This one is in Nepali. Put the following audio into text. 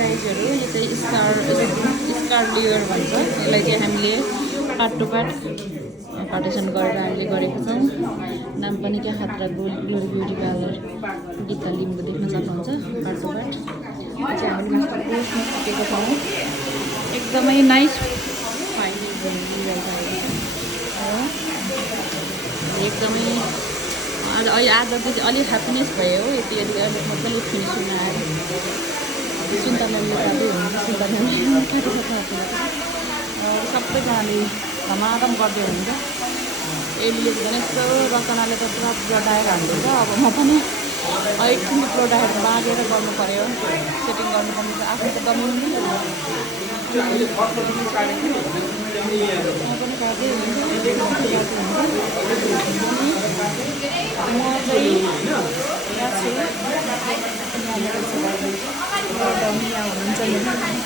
प्राइजहरू यो चाहिँ स्कार लियर भन्छ यसलाई चाहिँ हामीले पार्ट टु पार्ट पार्टिसन गरेर हामीले गरेको छौँ नाम पनि क्या खतरा glory beauty parlour Gita Limbu देख्न सक्नुहुन्छ पार्ट टु पार्ट चाहिँ हामीले मास्टरको सिकेको छौँ एकदमै नाइस फाइनिङ एकदमै अहिले आज चाहिँ अलिक ह्याप्पिनेस भयो हो यति अलिक मजाले फिनिसिङ आएर सुन्तलाले जाँदै हुन्छ सबैजनाले धमाधम गर्दै हुन्छ यसले झन् यस्तो रचनाले त पुरा प्रोडाएर हाल्दैछ अब म पनि एकछिन प्रोडाएर बाँधेर गर्नु पऱ्यो सेटिङ गर्नुपर्ने छ आफ्नो त गर्नु म पनि गर्दै म चाहिँ यहाँ छु यहाँ हुनुहुन्छ